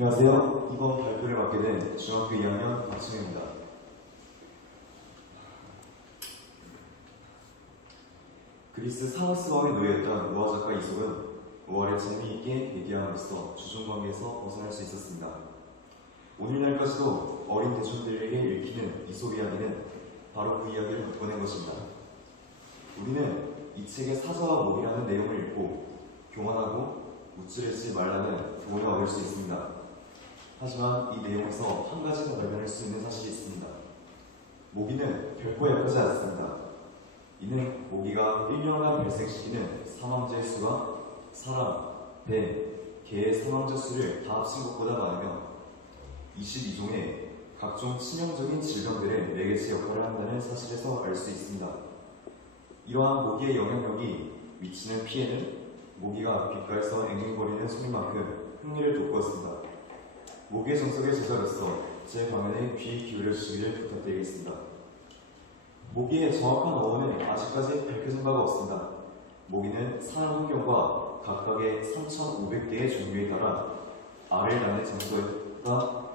안녕하세요. 이번 발표를 맡게 된 중학교 2학년 박승현입니다. 그리스 사우스 왕에 노예였던 우화 작가 이솝은 우화를 재미있게 얘기함으로써 주종관계에서 벗어날 수 있었습니다. 오늘날까지도 어린 대중들에게 읽히는 이솝 이야기는 바로 그 이야기를 바꿔낸 것입니다. 우리는 이 책의 사자와 목이라는 내용을 읽고 교만하고 우쭐해지지 말라는 교훈을 얻을 수 있습니다. 하지만 이 내용에서 한 가지 더 발견할 수 있는 사실이 있습니다. 모기는 결코 약하지 않습니다. 이는 모기가 1년간 발생시키는 사망자의 수가 사람, 배, 개의 사망자 수를 다 합친 것보다 많으며 22종의 각종 치명적인 질병들의 매개체 역할을 한다는 사실에서 알 수 있습니다. 이러한 모기의 영향력이 미치는 피해는 모기가 귓가에서 앵앵거리는 소리만큼 흥미를 돋구었습니다. 모기의 정석의 제자로서 제 강연에 귀 기울여 주시기를 부탁드리겠습니다. 모기의 정확한 어원은 아직까지 밝혀진 바가 없습니다. 모기는 사는 환경과 각각의 3,500개의 종류에 따라 알을 낳는 장소가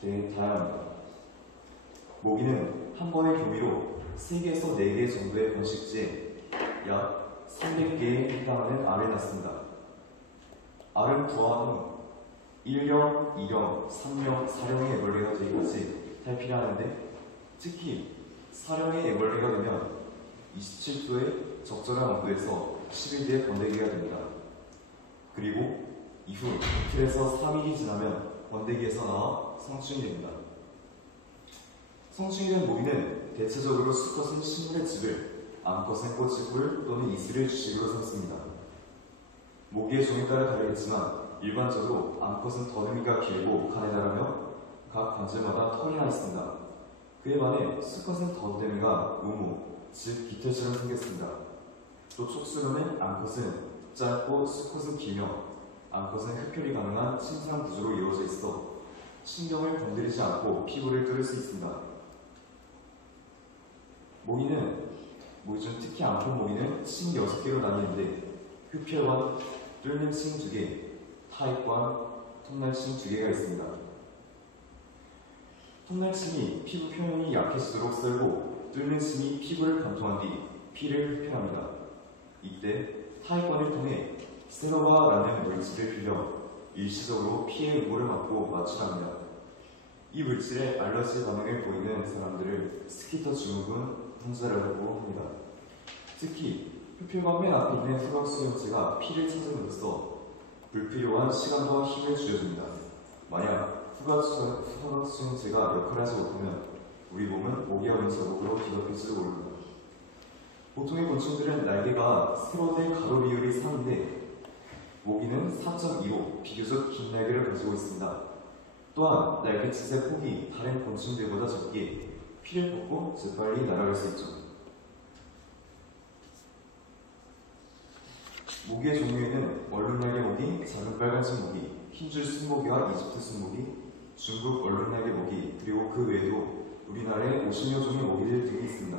다양합니다. 모기는 한 번의 교미로 3개에서 4개 정도의 번식지에 약 300개에 해당하는 알을 낳습니다. 알은 부화한 후 1령, 2령, 3령, 4령의 애벌레가 되기까지 탈피를 하는데 특히 4령의 애벌레가 되면 27도의 적절한 온도에서 10일 뒤에 번데기가 됩니다. 그리고 이후 이틀에서 3일이 지나면 번데기에서 나와 성충이 됩니다. 성충이 된 모기는 대체적으로 수컷은 식물의 즙을, 암컷은 꽃의 꿀 또는 이슬을 주식으로 삼습니다. 모기의 종에 따라 다르겠지만 일반적으로 암컷은 더듬이가 길고 가느다라며 각 관절마다 털이 나 있습니다. 그에 반해 수컷은 더듬이가 우무, 즉 깃털처럼 생겼습니다. 또 촉수로는 암컷은 짧고 수컷은 길며 암컷은 흡혈이 가능한 침상 구조로 이루어져 있어 신경을 건드리지 않고 피부를 뚫을 수 있습니다. 모기는 특히 암컷 모기는 층 6개로 나뉘는데 흡혈관, 뚫는 층 2개, 타입관, 톱날층 2개가 있습니다. 톱날층이 피부 표면이 약해지도록 썰고 뚫는 층이 피부를 관통한 뒤 피를 흡혈합니다. 이때 타입관을 통해 세로바라는 물질을 빌려 일시적으로 피의 응고를 막고 마취합니다. 이 물질에 알러지 반응을 보이는 사람들을 스키터 증후군 환자라고 합니다. 특히 흡혈관 맨 앞에 있는 후각수용체가 피를 찾음으로써 불필요한 시간과 힘을 줄여줍니다. 만약 후각수용체가 역할을 하지 못하면 우리 몸은 모기와 자국으로 뒤덮일지도 모릅니다. 보통의 곤충들은 날개가 세로대 가로 비율이 3인데 모기는 4.25 비교적 긴 날개를 가지고 있습니다. 또한 날개짓의 폭이 다른 곤충들보다 적기에 피를 뽑고 재빨리 날아갈 수 있죠. 모기의 종류에는 얼룩날개 모기, 작은 빨간색 모기, 흰줄 순모기와 이집트 순모기, 중국 얼룩날개 모기, 그리고 그 외에도 우리나라에 50여 종의 모기들 등이 있습니다.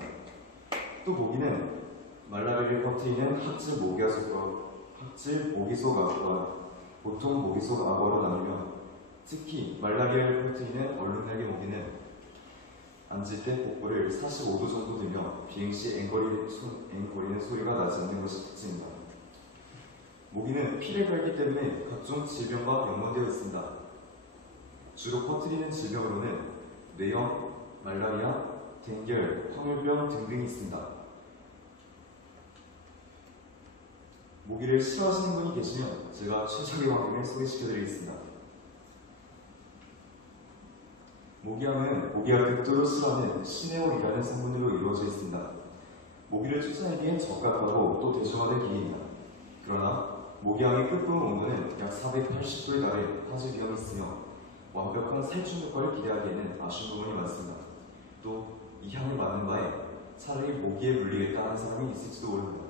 또 모기는 말라리아를 퍼뜨리는 학질 모기속 악어와 보통 모기속 악어로 나누며 특히 말라리아를 퍼뜨리는 얼룩날개 모기는 앉을 때 복부를 45도 정도 들며 비행시 앵거리는 소리가 나지 않는 것이 특징입니다. 모기는 피를 갈기 때문에 각종 질병과 연관되어 있습니다. 주로 퍼뜨리는 질병으로는 뇌염, 말라리아, 댕결, 황열병 등등이 있습니다. 모기를 싫어하시는 분이 계시면 제가 최적의 환경을 소개시켜드리겠습니다. 모기향은 모기가 극도로 싫어하는 시네올이라는 성분으로 이루어져 있습니다. 모기를 쫓아내기엔 적합하고 또 대중화된 기계입니다. 그러나 모기향의 끝부분 온도는 약 480도에 달해 화재 위험이 있으며 완벽한 살충 효과를 기대하기에는 아쉬운 부분이 많습니다. 또 이 향을 맡는 바에 차라리 모기에 물리겠다 하는 사람이 있을지도 모릅니다.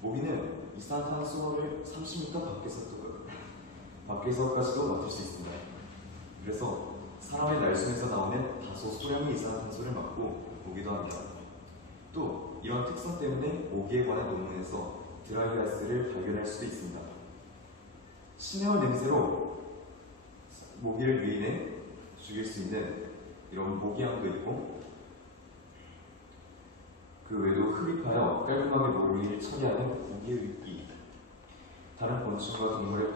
모기는 이산화탄소를 30m 밖에서까지도 맡을 수 있습니다. 그래서 사람의 날숨에서 나오는 다소 소량의 이산화탄소를 맡고 모기도 합니다. 또 이런 특성 때문에 모기에 관한 논문에서 드라이아스를 발견할 수도 있습니다. 시네올 냄새로 모기를 유인해 죽일 수 있는 이런 모기향도 있고, 그 외에도 흡입하여 깔끔하게 모기를 처리하는 모기흡입기, 다른 곤충과 동물에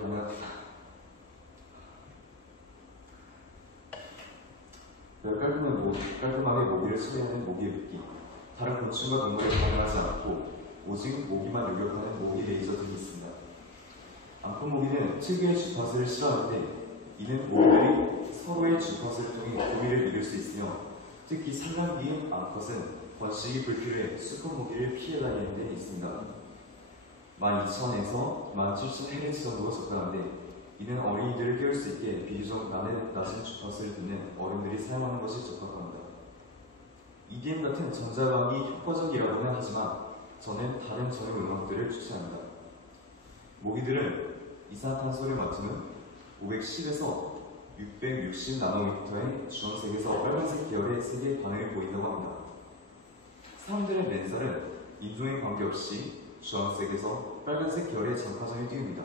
깔끔하게 모기를 처리하는 모기흡입기, 다른 곤충과 동물에 반응하지 않고 오직 모기만 요격하는 모기 레이저 등이 있습니다. 암컷 모기는 특유의 주파수를 싫어하는데, 이는 모기들이 서로의 주파수를 통해 고기를 이길 수 있으며, 특히 산란기인 암컷은 번식이 불필요해 수컷 모기를 피해 다니는 데 있습니다. 12,000에서 17,000Hz 정도가 적당한데, 이는 어린이들을 깨울 수 있게 비교적 낮은 주파수를 듣는 어른들이 사용하는 것이 적합합니다. EDM 같은 전자광이 효과적이라고는 하지만 저는 다른 전용 음악들을 추천합니다. 모기들은 이산화탄소를 맡으면 510에서 660 나노미터의 주황색에서 빨간색 계열의 색의 반응을 보인다고 합니다. 사람들의 맨살은 인종에 관계없이 주황색에서 빨간색 계열의 장파선이 띄웁니다.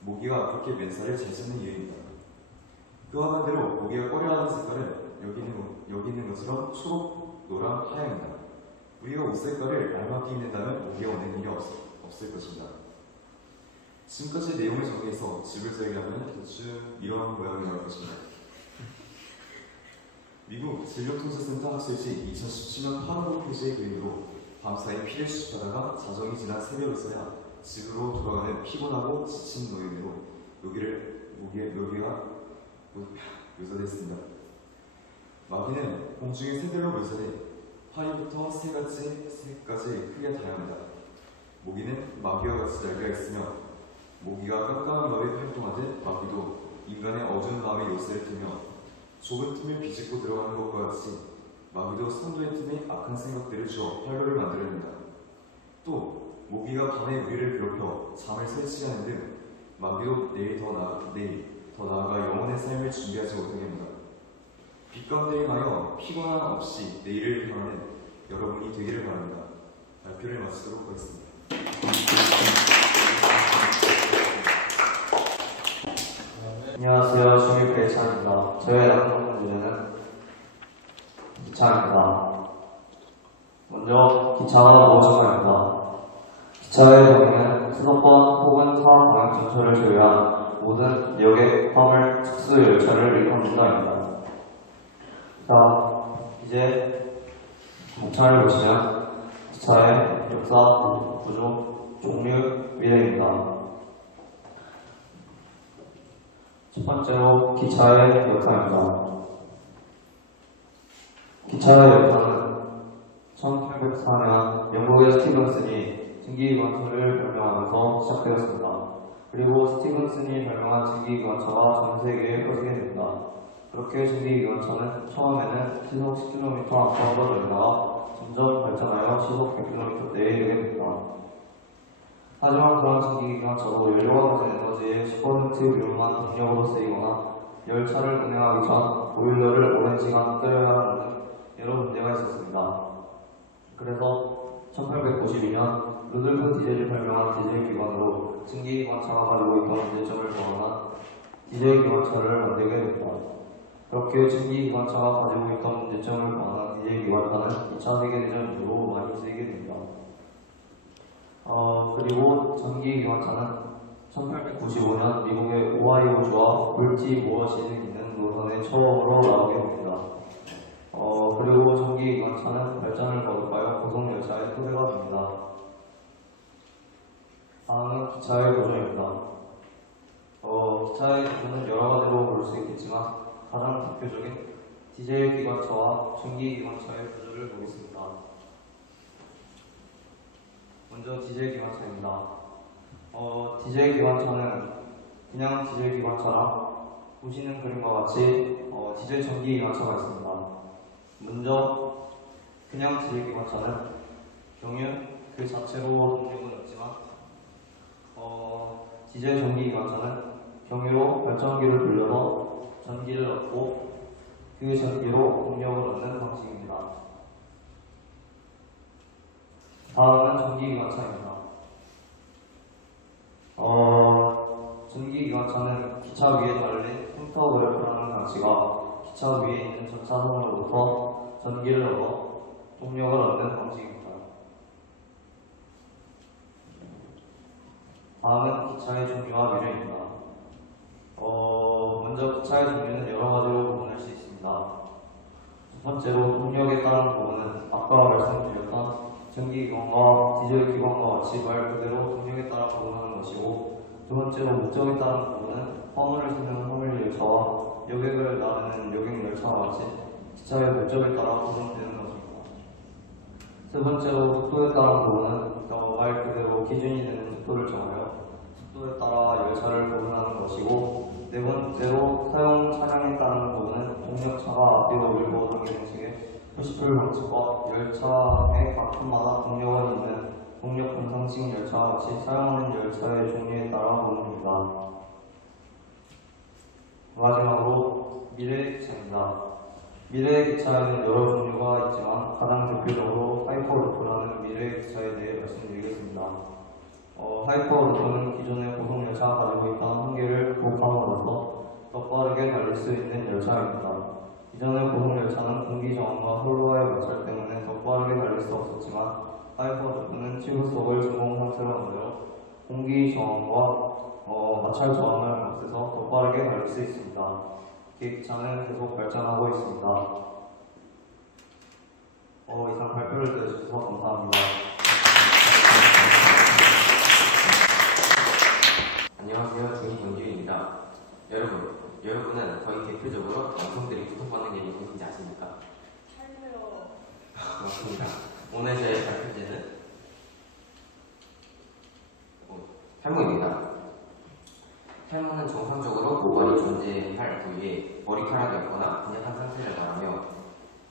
모기가 그렇게 맨살을 잘 찾는 이유입니다. 그와 반대로 모기가 꺼려하는 색깔은 여기 있는 것처럼 초록, 노랑, 하얀입니다. 우리가 옷 색깔을 알맞게 입는다면 모기가 오는 일이 없을 것입니다. 지금까지 내용을 정리해서 집을 설계하면 대충 이런 모양이 나올 것입니다. 미국 진료통제센터 학술지 2017년 8월 페이지의 그림으로 밤사이 피를 수집하다가 자정이 지난 새벽에서야 집으로 돌아가는 피곤하고 지친 노인으로 모기가 묘사됐습니다. 마귀는 공중의 새들로 묘사돼 파리부터 새까지 크게 다양합니다. 모기는 마귀와 같이 날개가 있으며, 모기가 깜깜한 너에 활동하듯 마귀도 인간의 어두운 마음의 요새를 틀며 좁은 틈을 비집고 들어가는 것과 같이 마귀도 선두의 틈에 악한 생각들을 주어 활로를 만들어냅니다. 또 모기가 밤에 우리를 괴롭혀 잠을 설치하는 등 마귀도 내일 더 나아가 영혼의 삶을 준비하지 못하게 합니다. 빛 가운데 행하여 피곤함 없이 내일을 향하는 여러분이 되기를 바랍니다. 발표를 마치도록 하겠습니다. 안녕하세요. 중일부 예찬입니다. 저의 낭독 주제는 기차입니다. 먼저 기차가 무엇인가입니다. 기차의 정의는 수도권 혹은 타 방향 전철을 제외한 모든 역의 화물 특수 열차를 일컫는다입니다. 자, 이제 목차를 보시면 기차의 역사, 구조, 종류, 미래입니다. 첫 번째로 기차의 역사입니다. 기차의 역사는 1804년 영국의 스티븐슨이 증기기관차를 발명하면서 시작되었습니다. 그리고 스티븐슨이 발명한 증기기관차가 전 세계에 퍼지게 됩니다. 그렇게 증기기관차는 처음에는 시속 10km 안팎으로 달리다가 점점 발전하여 시속 100km대에 이르게 됩니다. 하지만 그런 증기기관차도 연료가 가진 에너지의 10% 미만만 동력으로 쓰이거나 열차를 운행하기 전 보일러를 오랜 시간 끓여야 하는 등 여러 문제가 있었습니다. 그래서 1892년 루돌프 디젤이 발명한 디젤 기관으로 증기기관차가 가지고 있던 문제점을 보완한 디젤 기관차를 만들게 됩니다. 그렇게 증기기관차가 가지고 있던 문제점을 보완한 디젤 기관차는 2차 세계대전 이후로 많이 쓰이게 됩니다. 그리고 전기기관차는 1895년 미국의 오하이오주와 볼티모어 시에 있는 노선에 처음으로 나오게 됩니다. 그리고 전기기관차는 발전을 거듭하여 고속열차의 토대가 됩니다. 다음은 기차의 구조입니다. 기차의 구조는 여러 가지로 볼 수 있겠지만 가장 대표적인 디젤 기관차와 전기기관차의 구조를 보겠습니다. 먼저 디젤 기관차입니다. 디젤 기관차는 그냥 디젤 기관차랑 보시는 그림과 같이 디젤 전기 기관차가 있습니다. 먼저 그냥 디젤 기관차는 경유 그 자체로 동력은 없지만 디젤 전기 기관차는 경유로 발전기를 돌려서 전기를 얻고 그 전기로 동력을 얻는 방식입니다. 다음은 전기기관차입니다. 전기기관차는 기차 위에 달린 스톱그래프라는 장치가 기차 위에 있는 전차선으로부터 전기를 얻어 동력을 얻는 방식입니다. 다음은 기차의 종류와 미래입니다. 먼저 기차의 종류는 여러 가지로 구분할 수 있습니다. 첫 번째로 동력에 따른 부분은 아까 말씀드렸던 전기기관과 디젤기관과 같이 말 그대로 동력에 따라 구분하는 것이고, 두 번째로 목적에 따른 부분은 화물을 싣는 화물열차와 여객을 나르는 여객열차와 같이 기차의 목적에 따라 구분되는 것입니다. 세 번째로 속도에 따른 부분은 말 그대로 기준이 되는 속도를 정하여 속도에 따라 열차를 구분하는 것이고, 네 번째로 사용 차량에 따른 부분은 동력차가 앞뒤로 밀고 당기는 식의 푸시풀 방식과 열차의 각 칸마다 동력원이 있는 동력 분상식 열차와 같이 사용하는 열차의 종류에 따라 구분됩니다. 마지막으로 미래 기차입니다. 미래 기차에는 여러 종류가 있지만 가장 대표적으로 하이퍼루프라는 미래 기차에 대해 말씀드리겠습니다. 하이퍼루프는 기존의 고속열차가 가지고 있던 한계를 극복함으로써 더 빠르게 달릴 수 있는 열차입니다. 이전의 고속열차는 공기 저항과 홀로와의 마찰 때문에 더 빠르게 달릴 수 없었지만, 하이퍼루프는 튜브 속을 진공 상태로 만들어 공기 저항과 마찰 저항을 없애서 더 빠르게 달릴 수 있습니다. 기차는 계속 발전하고 있습니다. 이상 발표를 들어주셔서 감사합니다. 안녕하세요. 중2 권규입니다. 여러분은 거의 대표적으로 남성들이 구속받는 게 무엇인지 아십니까? 탈모요. 맞습니다. 오늘 저의 발표제는 탈모입니다. 탈모는 정상적으로 모발이 존재할 부위에 머리카락이 없거나 근육한 상태를 말하며,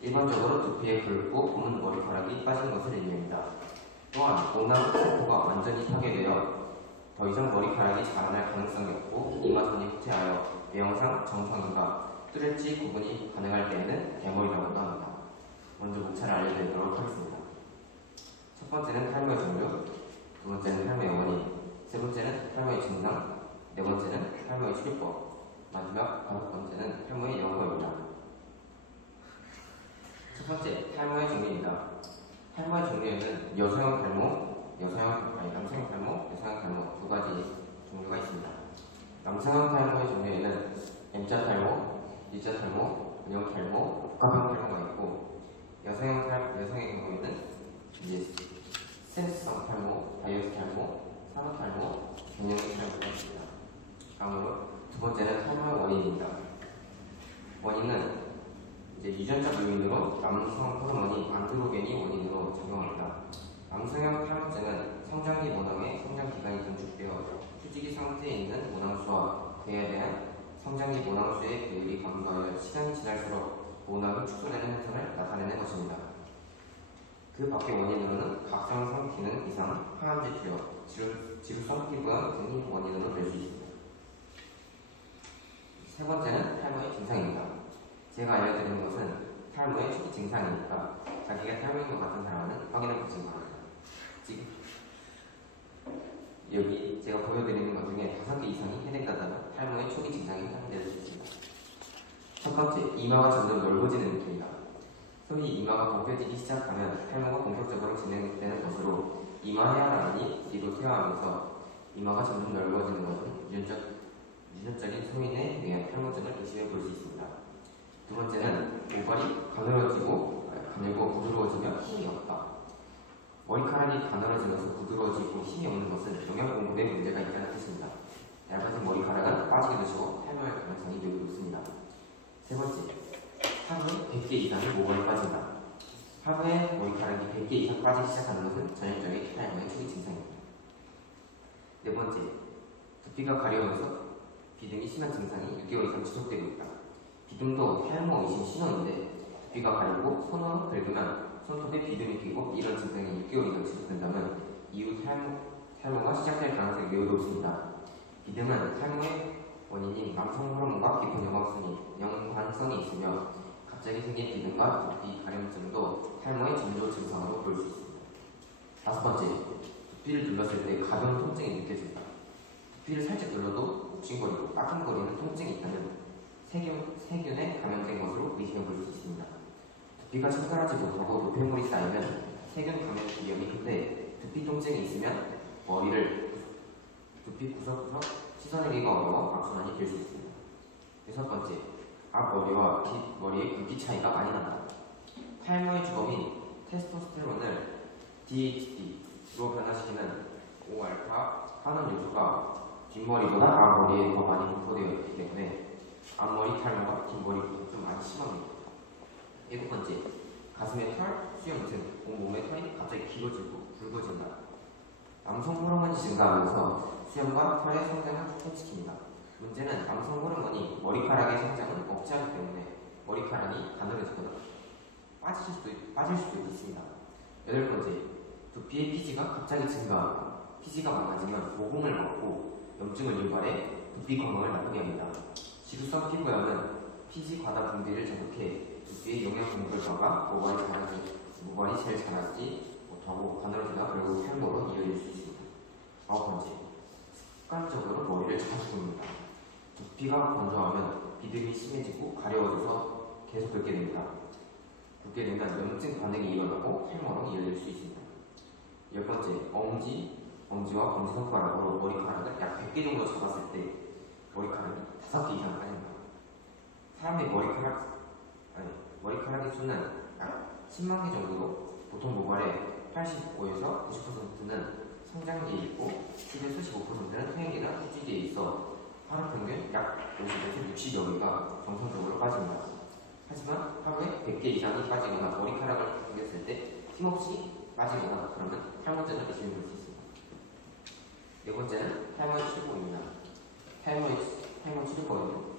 일반적으로 두피에 굵고 검은 머리카락이 빠진 것을 의미합니다. 또한 오남 세포가 완전히 파괴되어 더 이상 머리카락이 자라날 가능성이 없고 이마선이 후퇴하여 외형상 정성인과 뚜렷이 구분이 가능할 때에는 대머리라고도 합니다. 먼저 목차를 알려드리도록 하겠습니다. 첫 번째는 탈모의 종류, 두 번째는 탈모의 원인, 세 번째는 탈모의 증상, 네 번째는 탈모의 치료법, 마지막 다섯 번째는 탈모의 연고입니다. 첫 번째, 탈모의 종류입니다. 탈모의 종류에는 남성형 탈모, 여성형 탈모 두 가지 종류가 있습니다. 남성형 탈모의 종류에는 M자 탈모, D자 탈모, 원형 탈모, 복합형 탈모가 있고, 여성의 경우에는 이제 스트레스성 탈모, 다이어트 탈모, 산후 탈모, 갱년기 탈모가 있습니다. 다음으로 두 번째는 탈모의 원인입니다. 원인은 이제 유전적 요인으로 남성 호르몬이 안드로겐이 원인으로 작용합니다. 남성형 탈모증은 성장기 모낭의 성장 기간이 단축되어 휴지기 상태에 있는 모낭수와 그에 대한 성장기 모낭수의 비율이 감소하여 시간이 지날수록 모낭이 축소되는 현상을 나타내는 것입니다. 그 밖의 원인으로는 각성성 기능 이상, 항암제 투여, 지루성 피부염 등이 원인으로 될 수 있습니다. 세 번째는 탈모의 증상입니다. 제가 알려드리는 것은 탈모의 초기 증상이니까 자기가 탈모인 것 같은 사람은 확인해 보시기 바랍니다. 지금 여기 제가 보여드리는 것 중에 5개 이상이 해당된다면 탈모의 초기 증상이 확인될 수 있습니다. 첫 번째, 이마가 점점 넓어지는 느낌이다. 소위 이마가 벗겨지기 시작하면 탈모가 본격적으로 진행되는 것으로 이마 헤어 라인이 뒤로 퇴화하면서 이마가 점점 넓어지는 것은 유전적인 소인에 의한 탈모증을 의심해 볼 수 있습니다. 두 번째는 모발이 가늘어지고 부드러워지며 힘이 없다. 머리카락이 가늘어지면서 부드러워지고 힘이 없는 것은 영양 공급에 문제가 있다는 뜻입니다. 얇아진 머리카락은 빠지기도 쉬워 탈모의 가능성이 매우 높습니다. 세 번째, 하루에 100개 이상의 모발이 빠진다. 하루에 머리카락이 100개 이상 빠지기 시작하는 것은 전형적인 탈모의 초기 증상입니다. 네 번째, 두피가 가려우면서 비듬이 심한 증상이 6개월 이상 지속되고 있다. 비듬도 탈모 의심 신호인데 두피가 가리고 손으로 긁으면 손톱에 비듬이 끼고 이런 증상이 6개월 이상 지속된다면 이후 탈모가 시작될 가능성이 매우 높습니다. 비듬은 탈모의 원인인 남성 호르몬과 깊은 연관성이 있으며 갑자기 생긴 비듬과 두피 가려움증도 탈모의 전조 증상으로 볼 수 있습니다. 다섯 번째, 두피를 눌렀을 때 가벼운 통증이 느껴진다. 두피를 살짝 눌러도 욱신거리고 따끔거리는 통증이 있다면 세균에 감염된 것으로 의심해 볼 수 있습니다. 두피가 청결하지 못하고 노폐물이 쌓이면 세균 감염 위험이 큰데 두피 통증이 있으면 두피 구석구석 씻어내기가 어려워 악순환이 될 수 있습니다. 6번째, 앞머리와 뒷머리의 굵기 차이가 많이 난다. 탈모의 주범인 테스토스테론을 DHT로 변화시키는 5알파 환원 요소가 뒷머리보다 앞머리에 더 많이 분포되어 있기 때문에 앞머리 탈모가 뒷머리 보다 좀 많이 심합니다. 7번째, 가슴의 털, 수염 등 온몸의 털이 갑자기 길어지고 굵어진다. 남성 호르몬이 증가하면서 수염과 털의 성장을 촉진시킵니다. 문제는 남성 호르몬이 머리카락의 성장을 억제하기 때문에 머리카락이 가늘어지거나 빠질 수도 있습니다. 8번째, 두피의 피지가 갑자기 증가하고 피지가 많아지면 모공을 먹고 염증을 유발해 두피 건강을 나쁘게 합니다. 지루성 피부염은 피지 과다 분비를 자극해 두피의 영양 공급과 모발이 제일 자라지 못하고 가늘어지다 결국 탈모로 이어질 수 있습니다. 9번째, 습관적으로 머리를 자주 굽는다. 두피가 건조하면 비듬이 심해지고 가려워져서 계속 긁게 됩니다. 긁게 되면 염증 반응이 일어나고 탈모로 이어질 수 있습니다. 10번째, 엄지와 검지손가락으로 머리카락을 약 100개 정도 잡았을 때 머리카락이 5개 이상 빠집니다. 사람의 머리카락의 수는 약 10만 개 정도로 보통 모발의 85에서 90%는 성장기에 있고 10에서 15%는 퇴행이나 휴지기에 있어 하루 평균 약 50에서 60여 개가 정상적으로 빠집니다. 하지만 하루에 100개 이상이 빠지거나 머리카락을 당겼을 때 힘없이 빠지거나 그러면 탈모증을 의심해 볼 수 있습니다. 4번째는 탈모의 치료법입니다. 탈모 치료법에는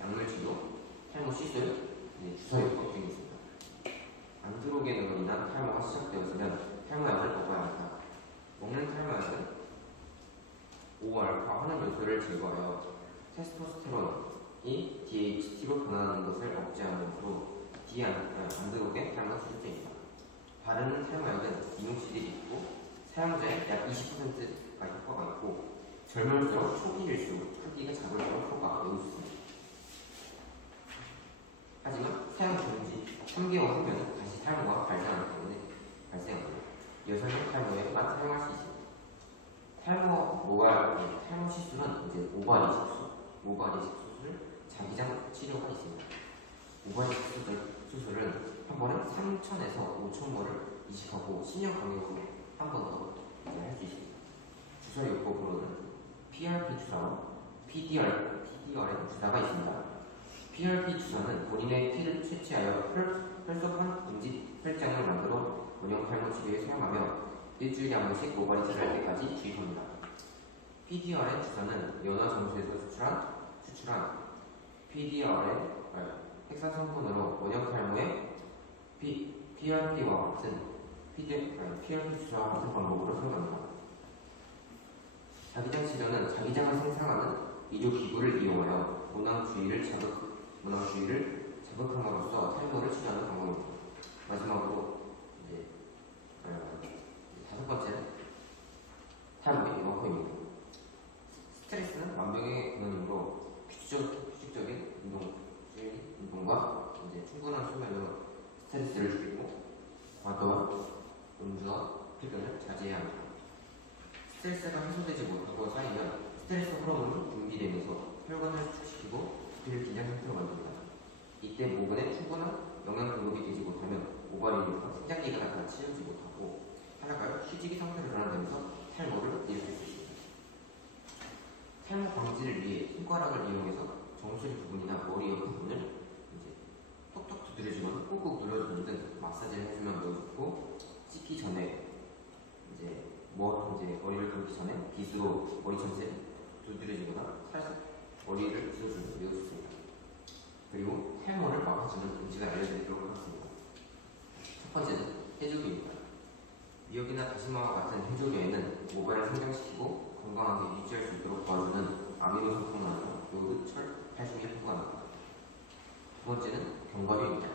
약물 치료, 탈모 시술, 주사요법 등이 있습니다. 안드로겐으로 인한 탈모가 시작되었으면 탈모약을 먹어야 합니다. 먹는 탈모약은 5알파 환원 요소를 제거하여 테스토스테론이 DHT로 변하는 것을 억제하는 것으로 안드로겐 탈모 치료제입니다. 바르는 탈모약은 이용시들이 있고 사용자의 약 20%가 효과가 있고 젊을수록 초기일수록 크기가 작을수록 효과가 매우 좋습니다. 하지만 사용 중지 3개월 후면 다시 탈모가 발생하기 때문에 여성용 탈모에만 사용할 수 있습니다. 탈모 시술은 이제 모발 이식 수술, 자기장 치료가 있습니다. 모발 이식 수술은 한 번에 3,000에서 5,000번을 이식하고 10년 간격으로 한 번 더 할 수 있습니다. 주사요법으로는 PRP 주사와 PDRN 주사가 있습니다. PRP 주사는 본인의 피를 채취하여 혈소판 인지 혈장을 만들어 원형 탈모 치료에 사용하며 일주일에 한 번씩 모발이 자랄 때까지 주입합니다. PDRN 주사는 연화 정수에서 추출한 PDRN 핵산성분으로 원형 탈모에 PRP와 같은 PRP 주사와 같은 방법으로 사용합니다. 자기장 치료는 자기장을 생성하는 의료기구를 이용하여 모낭 주위를 자극함으로써 탈모를 치료하는 방법입니다. 마지막으로 다섯 번째는 탈모의 예방법입니다. 스트레스는 만병의 근원이므로 규칙적인 운동과 충분한 수면으로 스트레스를 줄이고 과도한 음주와 흡연을 자제해야 합니다. 스트레스가 해소되지 못하고 쌓이면 스트레스 호르몬이 분비되면서 혈관을 수축시키고 두피를 긴장 상태로 만듭니다. 이때 모근에 충분한 영양 공급이 되지 못하면 모발이 생장기가 나타나 치우지 못하고 하다가 휴지기 상태로 전환되면서 탈모를 일으킬 수 있습니다. 탈모 방지를 위해 손가락을 이용해서 정수리 부분이나 머리 옆 부분을 톡톡 두드려주거나 꾹꾹 눌러주는 등 마사지를 해주면 매우 좋고 씻기 전에 머리를 감기 전에 빗으로 머리 전체를 두드려주거나 살짝 머리를 빗어주면 매우 좋습니다. 그리고 탈모를 막아주는 음식을 알려드리도록 하겠습니다. 첫 번째는 해조류입니다. 미역이나 다시마와 같은 해조류에는 모발을 성장시키고 건강하게 유지할 수 있도록 도와주는 아미노산뿐만 요오드, 철, 칼슘이 풍부합니다. 두 번째는 견과류입니다.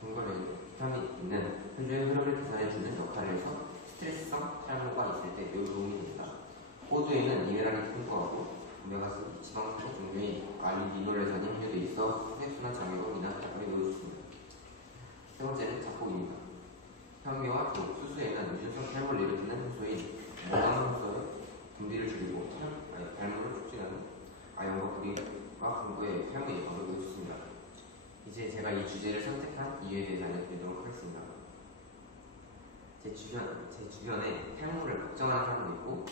견과류에는 비타민 E는 혈류의 흐름을 개선해주는 역할을 해서 스트레스성 탈모가 있을 때 매우 도움이 됩니다. 호두에는 미네랄이 풍부하고 오메가3 지방산업 종류인 알리니놀레산이 함유되어 있어 혈액순환 장애로 인한 발달에 보여줬습니다. 세 번째는 자폭입니다. 현미와 수수에는 유준성 탈모를 일으키는 효소인 모낭효소의 분비를 줄이고 발모를 촉진하는 아연과 구리가 분부의 탈모 예방을 보여줬습니다. 이제 제가 이 주제를 선택한 이유에 대해 알려드리도록 하겠습니다. 제 주변에 탈모를 걱정하는 사람도 있고,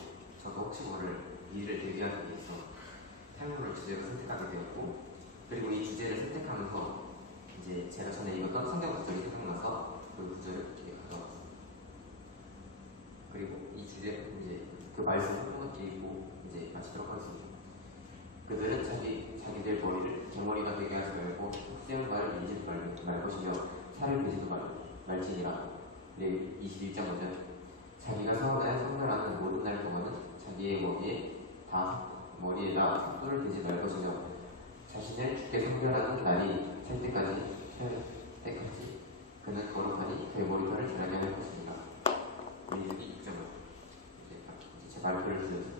저도 혹시 모를 일을 대비하기 위해서 탈모를 주제로 선택하게 되었고, 그리고 이 주제를 선택하면서 이제 제가 전에 읽었던 성경 구절이 생각나서 그 구절을 이렇게 가져왔습니다. 그리고 이 주제 이제 그 말씀을 한번 읽고 이제 마치도록 하겠습니다. 그들은 자기들 머리를 개머리가 되게 하지 말고 흑세운 발을 밀지 말 것이며 살을 베지도 말지니라. 네, 21장 먼저 자기가 서운하여 성별하는 모든 날 동안은 자기의 머리에다 뿔을 대지 말 것이며 자신을 죽게 성별하는 날이 찰 때까지 그는 거룩하니 그의 머리털을 지나게 할 것입니다. 민수기 6장을 제 발표를 드렸습니다.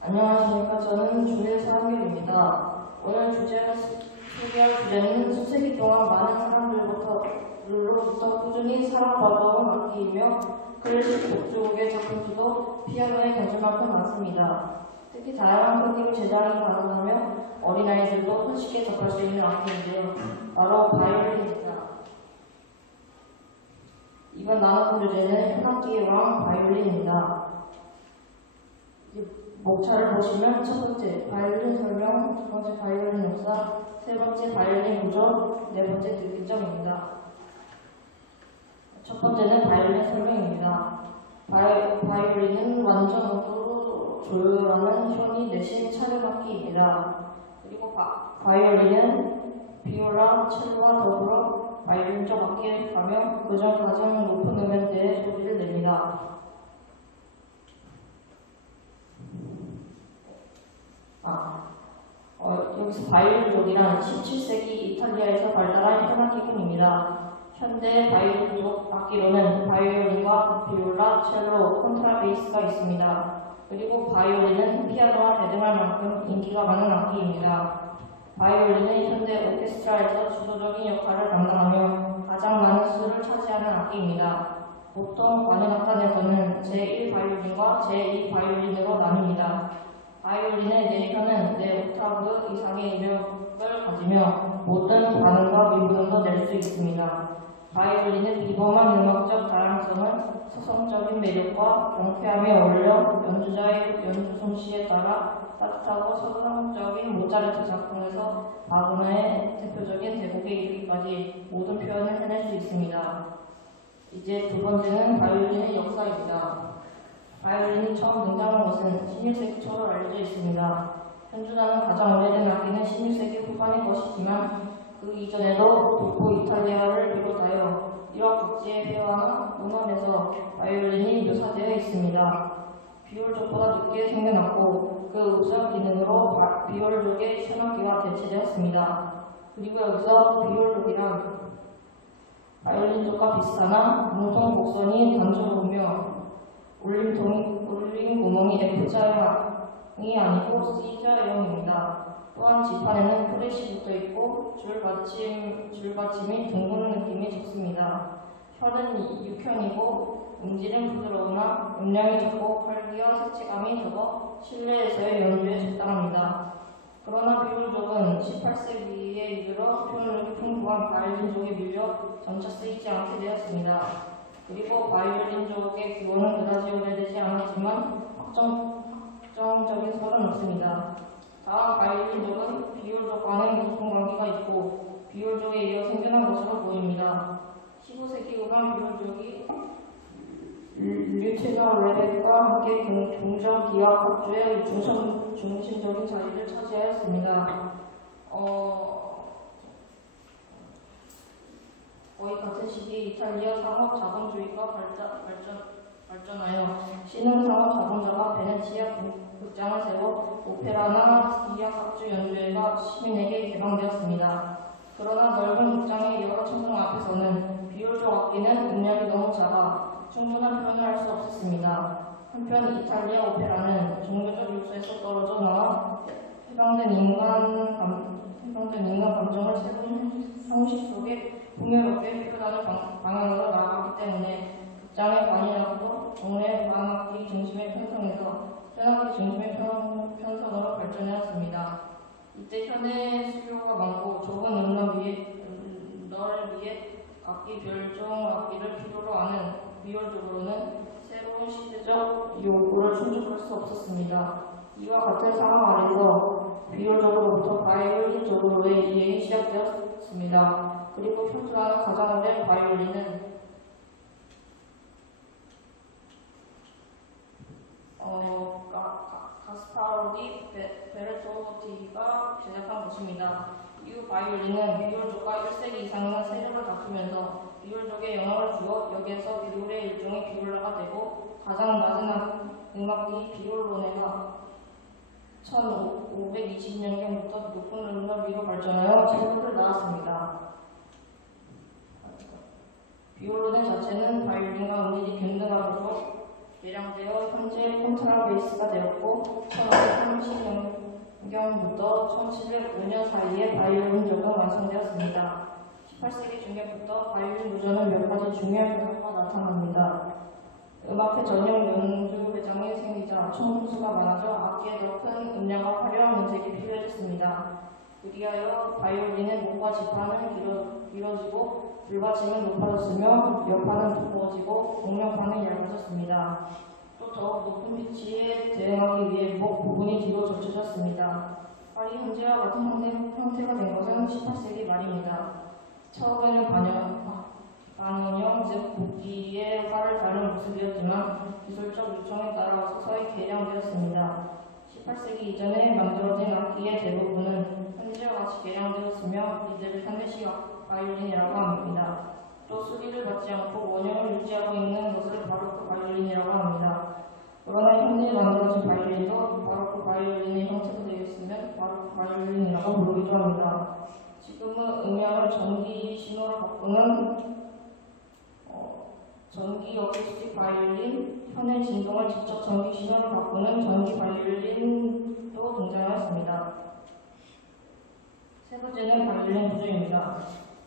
안녕하십니까. 저는 조혜 사학년입니다. 오늘 소개할 주제는 수세기 동안 많은 사람들로부터 꾸준히 사랑받아온 악기이며 클래식 복주곡의 작품수도 피아노의 단수만큼 많습니다. 특히 다양한 크기로 제작이 가능하며 어린아이들도 손쉽게 접할 수 있는 악기인데요. 바로 바이올린입니다. 이번 나눠볼 주제는 현악기의 왕 바이올린입니다. 목차를 보시면 첫 번째 바이올린 설명, 두 번째 바이올린 역사, 세 번째 바이올린 구조, 네 번째 특징점입니다. 첫 번째는 바이올린 설명입니다. 바이올린은 완전 온도로 조율하는 현이 내신 차력악기입니다. 그리고 바이올린은 비올라, 첼로와 더불어 바이올린적 악기에 속하며 그중 가장 높은 음역대의 소리를 냅니다. 여기서 바이올린족이란 17세기 이탈리아에서 발달한 현악기군입니다. 현대 바이올린족 악기로는 바이올린과 비올라, 첼로, 콘트라베이스가 있습니다. 그리고 바이올린은 피아노와 대등할 만큼 인기가 많은 악기입니다. 바이올린은 현대 오케스트라에서 주도적인 역할을 감당하며 가장 많은 수를 차지하는 악기입니다. 보통 관현악단에서는 제1바이올린과 제2바이올린으로 나뉩니다. 바이올린의 네 현은 네 옥타브 이상의 이력을 가지며 모든 반음과 미분음도 낼 수 있습니다. 바이올린의 비범한 음악적 다양성은 서성적인 매력과 경쾌함에 어울려 연주자의 연주 솜씨에 따라 따뜻하고 서정적인 모차르트 작품에서 바그너의 대표적인 대곡에 이르기까지 모든 표현을 해낼 수 있습니다. 이제 두 번째는 바이올린의 역사입니다. 바이올린이 처음 등장한 것은 16세기 초로 알려져 있습니다. 현존하는 가장 오래된 악기는 16세기 후반의 것이지만 그 이전에도 북부 이탈리아를 비롯하여 유럽 각지의 회화나 문헌에서 바이올린이 묘사되어 있습니다. 비올족보다 늦게 생겨났고 그 우선 기능으로 비올족의 현악기가 대체되었습니다. 그리고 여기서 비올족이란 바이올린족과 비슷하나 뭉텅 곡선이 단조로우며 울림 구멍이 F자형이 아니고 C자형입니다. 또한 지판에는 프렛이 붙어 있고 줄받침이 둥근 느낌이 적습니다. 혀는 육현이고 음질은 부드러우나 음량이 적고 활기와 색채감이 적어 실내에서의 연주에 적당합니다. 그러나 비올족은 18세기에 이르러 표현력이 풍부한 바이올린족에 밀려 점차 쓰이지 않게 되었습니다. 그리고 바이올린족의 기원은 그다지 오래되지 않았지만 확정적인 설은 없습니다. 다음 바이올린족은 비올족과는 깊은 관계가 있고 비올족에 이어 생겨난 것으로 보입니다. 15세기 후반 비올족이 류테너 레벡과 함께 궁정 기악 학주의 중심적인 자리를 차지하였습니다. 거의 같은 시기에 이탈리아 상업 자본주의가 발전하여 신흥 상업 자본가가 베네치아 극장을 세워 오페라나 기악학주 연주회가 시민에게 개방되었습니다. 그러나 넓은 극장의 여러 천정 앞에서는 비율적 악기는 음량이 너무 작아 충분한 표현을 할 수 없었습니다. 한편 이탈리아 오페라는 종교적 요소에서 떨어져 나와 해방된 인간 감정을 새로운 형식 속에 풍요롭게 표현하는 방향으로 나아가기 때문에 극장의 관이라도 동네 관악기 중심의 편성에서 현악기 중심의 편성으로 발전하였습니다. 이때 현대 수요가 많고 좁은 음널을 위해 악기 별종 악기를 필요로 하는 비율적으로는 새로운 시대적 요구를 충족할 수 없었습니다. 이와 같은 상황 아래서 비율적으로부터 바이올린 쪽으로의 이행이 시작되었습니다. 그리고 표준화는 가장 오랜 바이올린은 가스파로디 베르토티가 제작한 것입니다. 이후 바이올린은 비율족과 1세기 이상의 세력을 다투면서 비율족에 영향을 주어 여기에서 비율의 일종의 비올라가 되고 가장 낮은 음악기 비올로네가 1520년경부터 높은 음악 위로 발전하여 첼로를 낳았습니다. 비올로네 자체는 바이올린과 음질이 균등하도록 개량되어 현재 콘트라베이스가 되었고 1530년경부터 1705년 사이에 바이올린족은 완성되었습니다. 18세기 중에부터 바이올린 무전은 몇 가지 중요한 변화가 나타납니다. 음악회 전용 연주 회장이 생기자 총수가 많아져 악기에 더 큰 음량과 화려한 음색이 필요해졌습니다. 그리하여 바이올린의 목과 지판은 길어지고 불받침은 높아졌으며 옆판은 두꺼워지고 공명판은 얇아졌습니다. 또 더욱 높은 피치에 대응하기 위해 목 부분이 뒤로 젖혀졌습니다. 활이 현재와 같은 형태가 된 것은 18세기 말입니다. 처음에는 반연형, 즉 복기의 활을 다룬 모습이었지만 기술적 요청에 따라 서서히 개량되었습니다. 18세기 이전에 만들어진 악기의 대부분은 현재와 같이 개량되었으며 이들을 현대식 바이올린이라고 합니다. 또 수리를 받지 않고 원형을 유지하고 있는 것을 바로크 바이올린이라고 합니다. 그러나 현대에 만들어진 바이올린도 바로크 바이올린의 형태로 되어 있으면 바로크 바이올린이라고 부르기도 합니다. 지금은 음향을 전기 신호로 바꾸는 전기 어쿠스틱 바이올린, 현의 진동을 직접 전기 신호로 바꾸는 전기 바이올린도 등장하였습니다. 세 번째는 바이올린 구조입니다.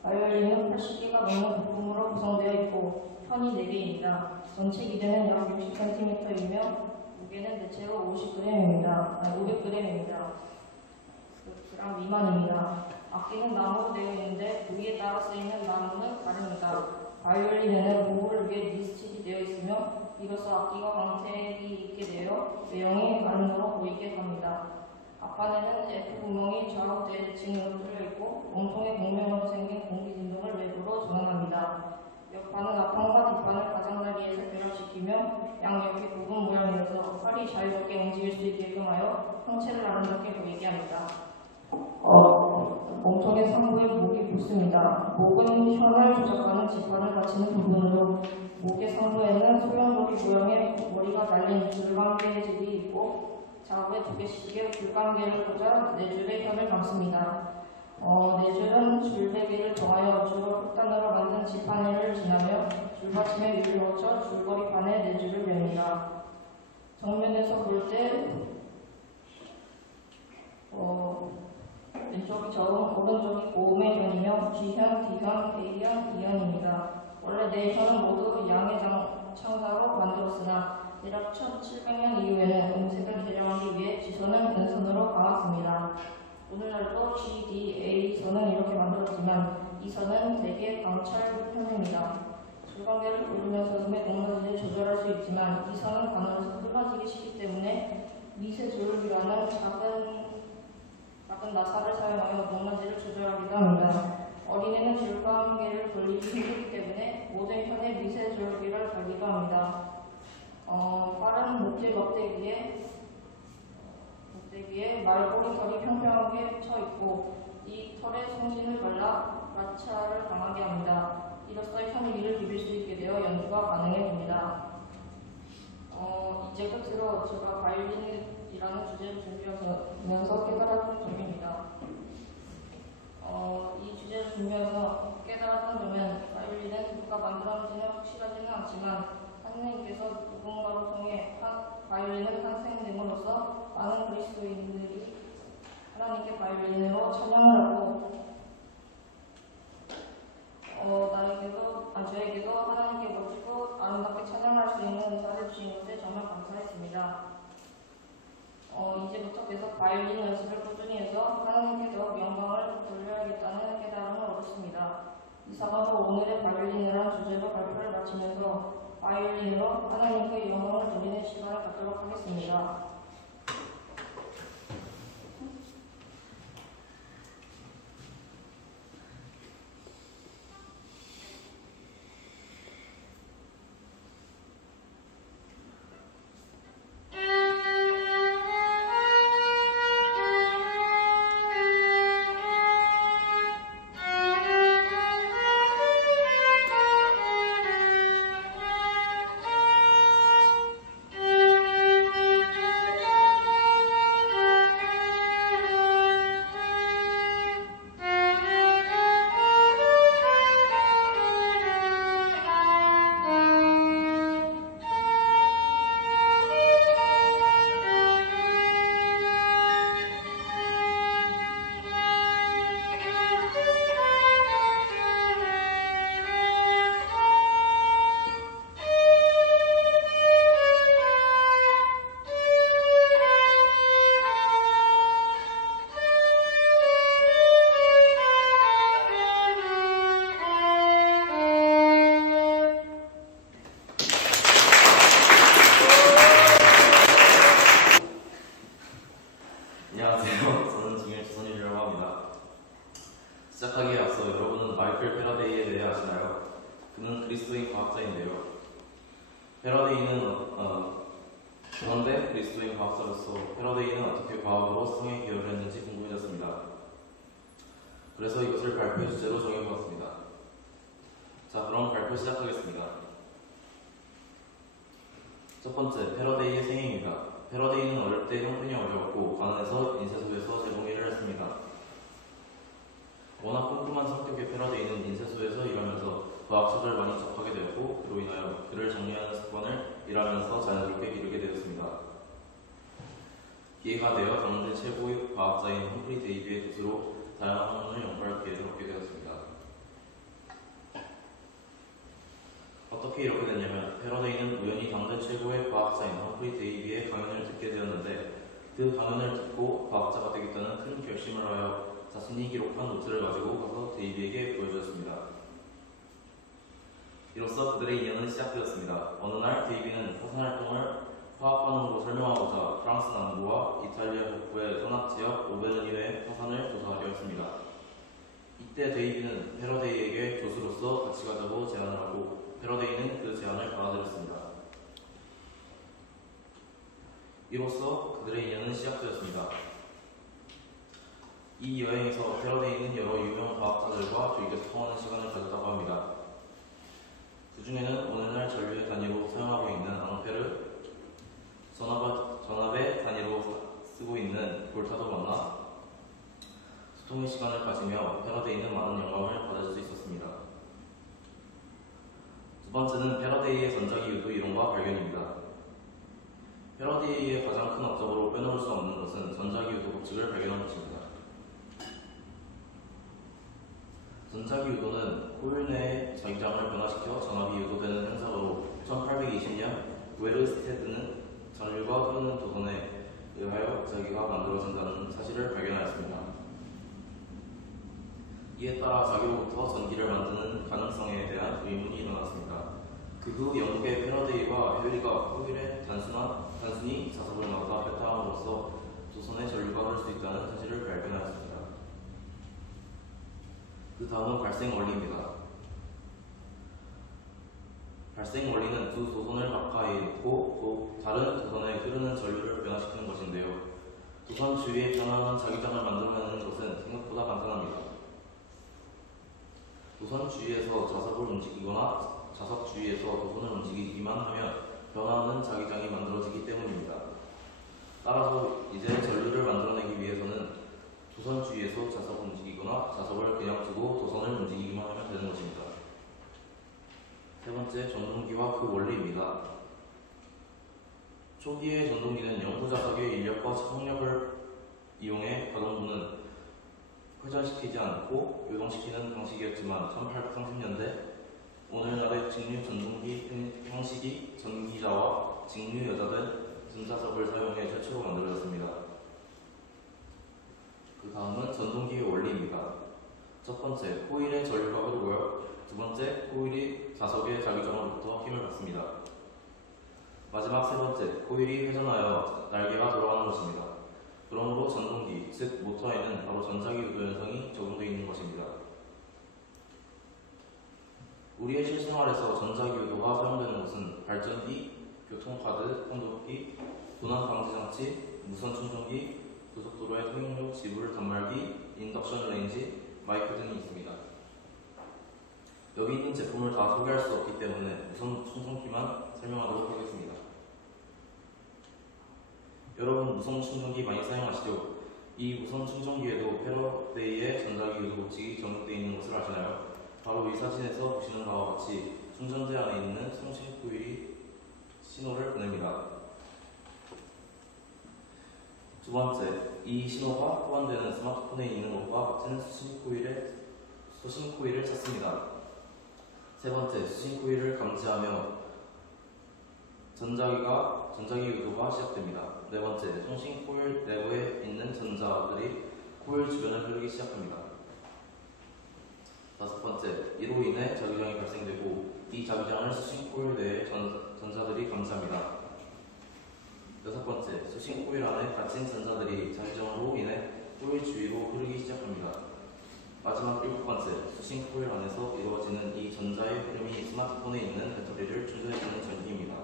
바이올린은 80개가 넘는 부품으로 구성되어 있고 편이 4개입니다. 전체 기대는 약 60cm이며 무게는 대체로 500g입니다. 그램 미만입니다. 악기는 나무로 되어 있는데 부위에 따라 쓰이는 나무는 다릅니다. 바이올린에는 보호를 위해 니스틱이 되어 있으며 이로써 악기가 광택이 있게 되어 외형이 아름다워 보이게 합니다. 앞판에는 F구멍이 좌우 대칭으로 뚫려 있고 몸통에 공명으로 생긴 공기 진동을 외부로 전환합니다. 옆판은 앞판과 뒷판을 가장자리에서 결합시키며 양옆이 굽은 모양이어서 팔이 자유롭게 움직일 수 있게끔 하여 형체를 아름답게 보이게 합니다. 몸통의 상부에 목이 붙습니다. 목은 혀를 조작하는 지판을 받치는 부분으로 목의 상부에는 소형머리 모양의 머리가 달린 줄감개질이 있고 좌우에 2개씩의 줄감개를 꽂아 4줄의 혀를 감습니다. 4줄은 줄대기를 정하여 주로 흑단으로 만든 지판을 지나며 줄받침에 위를 놓쳐 줄거리판에 4줄을 맵니다. 정면에서 볼 때 왼쪽이 저음, 오른쪽이 고음의 견이며 G현, D현, A현, E현입니다. 원래 4현은 모두 양의 창사로 만들었으나 대략 1700년 이후에는 음색을 개량하기 위해 G선은 은선으로 감았습니다. 오늘날도 G, D, A 선은 이렇게 만들었지만 이 선은 대개 강철 편입니다. 줄관계를 돌리면서 음의 높낮이를 조절할 수 있지만 이 선은 가늘어서 흘러지기 쉽기 때문에 미세조율이라는 작은 나사를 사용하여 높낮이를 조절하기도 합니다. 어린애는 줄감개를 돌리기 힘들기 때문에 모든 현의 미세조율기를 달기도 합니다. 빠른 목질 막대기에 말꼬리 털이 평평하게 쳐 있고 이 털에 송진을 발라 마찰을 강하게 합니다. 이로써 현 위를 비빌 수 있게 되어 연주가 가능해집니다. 이제 끝으로 제가 바이올린이라는 주제를 준비하면서 깨달았던 점입니다. 이 주제를 준비해서 깨달았던 점은 바이올린은 누가 만들었는지는 확실하지는 않지만 하느님께서 누군가를 통해 바이올린을 탄생됨으로써 많은 그리스도인들이 하나님께 바이올린으로 찬양을 하고 저에게도 하나님께 멋지고 아름답게 찬양할 수 있는 은사를 주신 것에 정말 감사했습니다. 이제부터 계속 바이올린 연습을 꾸준히 해서 하나님께 더욱 영광을 돌려야겠다는 깨달음을 얻었습니다. 이상으로 오늘의 바이올린이라는 주제로 발표를 마치면서 바이올린으로 하나님께 영광을 돌리는 시간을 갖도록 하겠습니다. 안녕하세요. 저는 김일주선임이라고 합니다. 시작하기에 앞서 여러분은 마이클 패러데이에 대해 아시나요? 그는 그리스도인 과학자인데요. 그런데 그리스도인 과학자로서 패러데이는 어떻게 과학으로 성에 기여를 했는지 궁금해졌습니다. 그래서 이것을 발표 주제로 정해보았습니다. 자, 그럼 발표 시작하겠습니다. 첫 번째, 패러데이의 생애입니다. 패러데이는 어릴 때 형편이 어려웠고 가난해서 인쇄 속에서 재봉일을 했습니다. 워낙 꼼꼼한 성격의 패러데이는 인쇄소에서 일하면서 과학책을 많이 접하게 되었고 그로 인하여 글을 정리하는 습관을 일하면서 자연스럽게 기르게 되었습니다. 기회가 되어 당대 최고의 과학자인 험프리 데이비의 뜻으로 다양한 학문을 연구할 기회를 얻게 되었습니다. 어떻게 이렇게 됐냐면 패러데이는 우연히 당대 최고의 과학자인 험프리 데이비의 강연을 듣게 되었는데 그 강연을 듣고 과학자가 되겠다는 큰 결심을 하여 자신이 기록한 노트를 가지고 가서 데이비에게 보여주었습니다. 이로써 그들의 인연은 시작되었습니다. 어느 날 데이비는 화산 활동을 화학반응으로 설명하고자 프랑스 남부와 이탈리아 북부의 산악지역 오베르니의 화산을 조사하려 했습니다. 이때 데이비는 패러데이에게 조수로서 같이 가자고 제안을 하고 패러데이는 그 제안을 받아들였습니다. 이로써 그들의 인연은 시작되었습니다. 이 여행에서 패러데이는 여러 유명 과학자들과 길게 통하는 시간을 가졌다고 합니다. 그 중에는 오늘날 전류의 단위로 사용하고 있는 앙페르, 전압의 단위로 쓰고 있는 볼타도 만나 소통의 시간을 가지며 패러데이는 많은 영감을 받을 수 있었습니다. 두 번째는 패러데이의 전자기 유도 이론과 발견입니다. 패러데이의 가장 큰 업적으로 빼놓을 수 없는 것은 전자기 유도 법칙을 발견한 것입니다. 전자기 유도는 코일 내의 자기장을 변화시켜 전압이 유도되는 현상으로 1820년 웨르스테드는 전류가 흐르는 도선에 의하여 자기가 만들어진다는 사실을 발견하였습니다. 이에 따라 자기로부터 전기를 만드는 가능성에 대한 의문이 일어났습니다. 그 후 영국의 패러데이와 해리가 코일에 단순히 자석을 넣었다 뺐다 함으로써 도선에 전류가 흐를 수 있다는 사실을 발견하였습니다. 그 다음은 발생 원리입니다. 발생 원리는 두 도선을 가까이 놓고 다른 도선에 흐르는 전류를 변화시키는 것인데요. 도선 주위에 변화한 자기장을 만들어내는 것은 생각보다 간단합니다. 도선 주위에서 자석을 움직이거나 자석 주위에서 도선을 움직이기만 하면 변화하는 자기장이 만들어지기 때문입니다. 따라서 이제 전류를 만들어내기 위해서는 도선 주위에서 자석을 움직이거나 아니라 자석을 그냥 두고 도선을 움직이기만 하면 되는 것입니다. 세 번째, 전동기와 그 원리입니다. 초기의 전동기는 영구 자석의 인력과 속력을 이용해 가동부는 회전시키지 않고 요동시키는 방식이었지만 1830년대 오늘날의 직류 전동기 형식이 전기자와 직류 여자된 전자석을 사용해 최초로 만들어졌습니다. 그 다음은 전동기의 원리입니다. 첫 번째, 코일의 전류가 흐르고요. 두 번째, 코일이 자석의 자기장으로부터 힘을 받습니다. 마지막 세 번째, 코일이 회전하여 날개가 돌아가는 것입니다. 그러므로 전동기, 즉 모터에는 바로 전자기 유도 현상이 적용되어 있는 것입니다. 우리의 실생활에서 전자기 유도가 사용되는 것은 발전기, 교통카드, 혼돈기, 도난 방지 장치, 무선 충전기, 고속도로의 통행료 지불 단말기, 인덕션 레인지, 마이크 등이 있습니다. 여기 있는 제품을 다 소개할 수 없기 때문에 무선 충전기만 설명하도록 하겠습니다. 여러분 무선 충전기 많이 사용하시죠? 이 무선 충전기에도 패러데이의 전자기 유도 법칙이 적용되어 있는 것을 아시나요? 바로 이 사진에서 보시는 바와 같이 충전대 안에 있는 송신 코일이 신호를 보냅니다. 두 번째, 이 신호가 포함되는 스마트폰에 있는 것과 같은 수신 코일을 찾습니다. 세 번째, 수신 코일을 감지하며 전자기 유도가 시작됩니다. 네 번째, 송신 코일 내부에 있는 전자들이 코일 주변을 흐르기 시작합니다. 다섯 번째, 이로 인해 자기장이 발생되고 이 자기장을 수신 코일 내의 전자들이 감지합니다. 여섯 번째, 수신 코일 안에 갇힌 전자들이 자기장으로 인해 코일 주위로 흐르기 시작합니다. 마지막 일곱 번째, 수신 코일 안에서 이루어지는 이 전자의 흐름이 스마트폰에 있는 배터리를 충전해주는 전기입니다.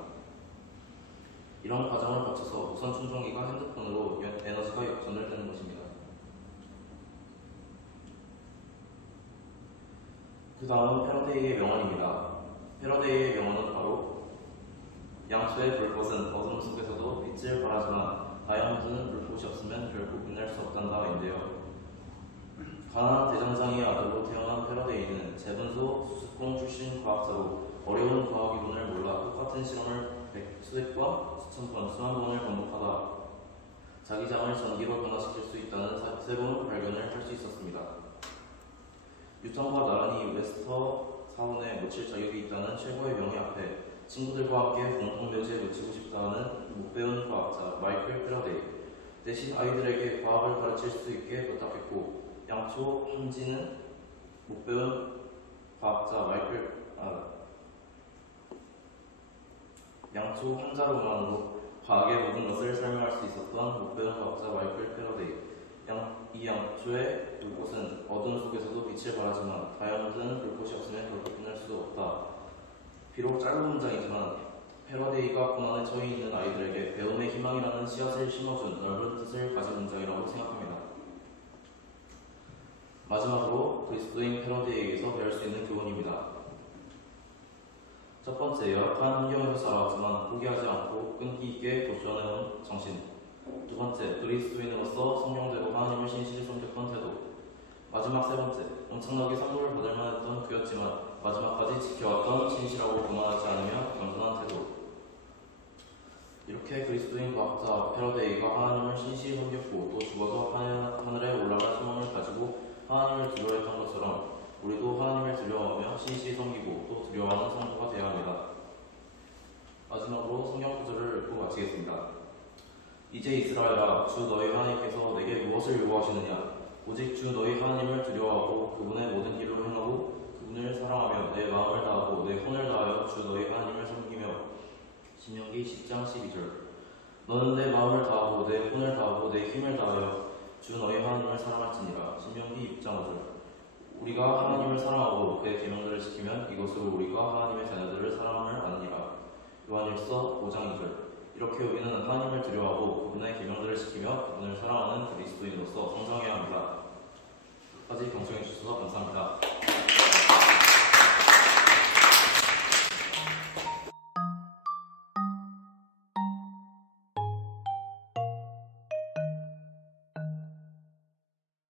이런 과정을 거쳐서 무선 충전기가 핸드폰으로 에너지가 전달되는 것입니다. 그 다음은 패러데이의 명언입니다. 패러데이의 명언은 바로 양초의 불꽃은 어둠 속에서도 빛을 발하지만 다이아몬드는 불꽃이 없으면 결국 빛날 수 없단다인데요. 가난한 대장장이의 아들로 태어난 패러데이는 재분소 수습공 출신 과학자로 어려운 과학 이론을 몰라 똑같은 실험을 수백 번, 수천 번, 수만 번을 반복하다 자기장을 전기로 변화시킬 수 있다는 새로운 발견을 할 수 있었습니다. 뉴턴과 나란히 웨스터 사원에 묻힐 자격이 있다는 최고의 명예 앞에 친구들과 함께 공통묘지에 묻히고 싶다는 못 배운 과학자 마이클 패러데이 대신 아이들에게 과학을 가르칠 수 있게 부탁했고 양초 한지는 못 배운 과학자 양초 한 자루만으로 과학의 모든 것을 설명할 수 있었던 못 배운 과학자 마이클 패러데이. 이 양초의 불꽃은 어둠 속에서도 빛을 발하지만 다이아몬드는 불꽃이 없으면 결국 빛날 수도 없다. 비록 짧은 문장이지만 패러데이가 고난에 처해 있는 아이들에게 배움의 희망이라는 씨앗을 심어준 넓은 뜻을 가진 문장이라고 생각합니다. 마지막으로 그리스도인 패러데이에게서 배울 수 있는 교훈입니다. 첫 번째, 열악한 환경에서 살아왔지만 포기하지 않고 끈기 있게 도전해온 정신. 두 번째, 그리스도인으로서 성경대로 하나님을 신실히 섬겼던 태도. 마지막 세 번째, 엄청나게 선물을 받을 만했던 그였지만 마지막까지 지켜왔던 신실하고 교만하지 않으며 겸손한 태도. 이렇게 그리스도인 과학자 패러데이가 하나님을 신실히 섬겼고 또 죽어서 하늘에 올라갈 소망을 가지고 하나님을 두려워했던 것처럼 우리도 하나님을 두려워하며 신실히 섬기고 또 두려워하는 성도가 되어야 합니다. 마지막으로 성경 구절을 읽고 마치겠습니다. 이제 이스라엘아, 주 너희 하나님께서 내게 무엇을 요구하시느냐? 오직 주 너희 하나님을 두려워하고 그분의 모든 길을 행하고 그분을 사랑하며 내 마음을 다하고 내 혼을 다하여 주 너희 하나님을 섬기며. 신명기 10장 12절. 너는 내 마음을 다하고 내 혼을 다하고 내 힘을 다하여 주 너희 하나님을 사랑할지니라. 신명기 6장 5절. 우리가 하나님을 사랑하고 그의 계명들을 지키면 이것으로 우리가 하나님의 자녀들을 사랑함을 아느니라. 요한일서 5장 2절. 이렇게 우리는 하나님을 두려워하고 그분의 계명들을 지키며 그분을 사랑하는 그리스도인으로서 성장해야 합니다. 끝까지 경청해 주셔서 감사합니다.